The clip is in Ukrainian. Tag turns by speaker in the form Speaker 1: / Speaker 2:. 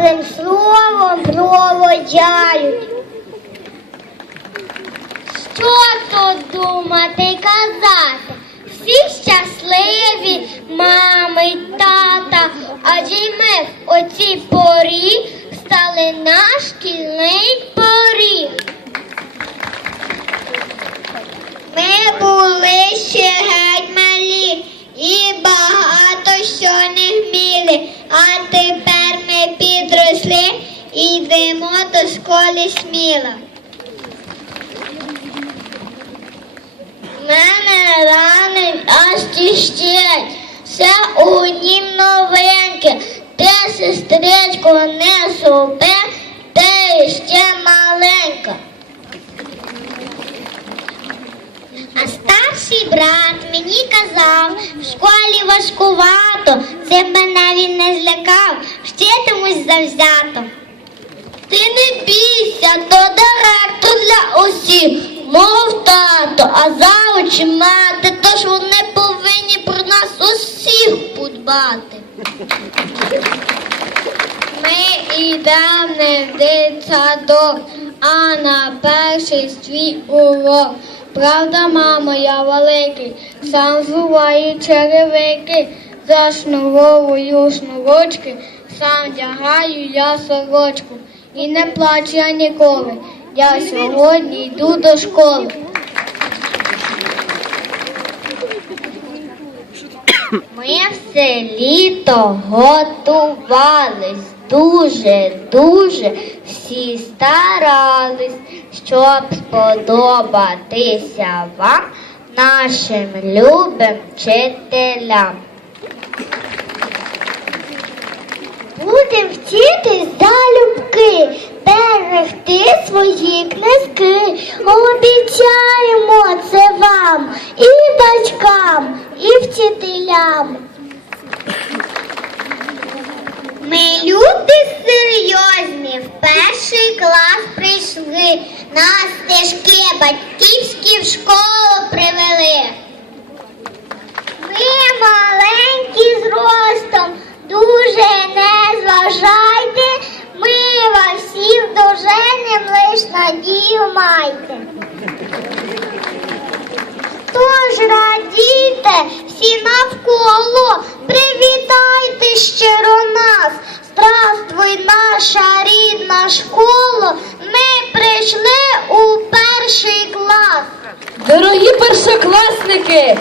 Speaker 1: добрим словом проводжають. Що тут думати і казати? Всі щасливі, йдемо до школи сміло. Мене рани аж тіщать, все у нім новеньке, те, сестричко, не собе, те ще маленька. А старший брат мені казав, в школі важкувато, це мене він не злякав, вчитимусь завзято. Ти не бійся, то директор для усіх, мов тато, а завучі мати, тож вони повинні про нас усіх подбати. Ми йдемо не в дитсадок, а на перший свій урок. Правда, мамо, я великий, сам зуваю черевики, зашнуровую шнурочки, сам вдягаю я сорочку. І не плачу я ніколи. Я сьогодні йду до школи. Ми все літо готувались, дуже, дуже всі старались, щоб сподобатися вам, нашим любим вчителям. Будем вчитись залюбки, берегти свої книжки. Обіцяємо це вам і батькам, і вчителям. Ми люди серйозні, в перший клас прийшли, нас стежки батьківські в школу привели. Лиш надію майте. Тож радійте всі навколо, привітайте щиро нас. Здравствуй, наша рідна школа, ми прийшли у перший клас.
Speaker 2: Дорогі першокласники,